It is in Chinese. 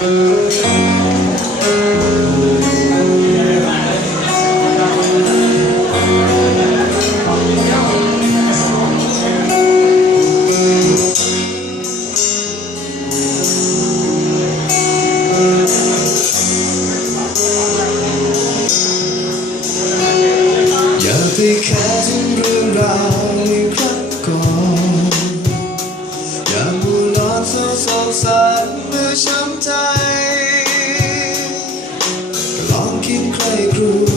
嗯。I grew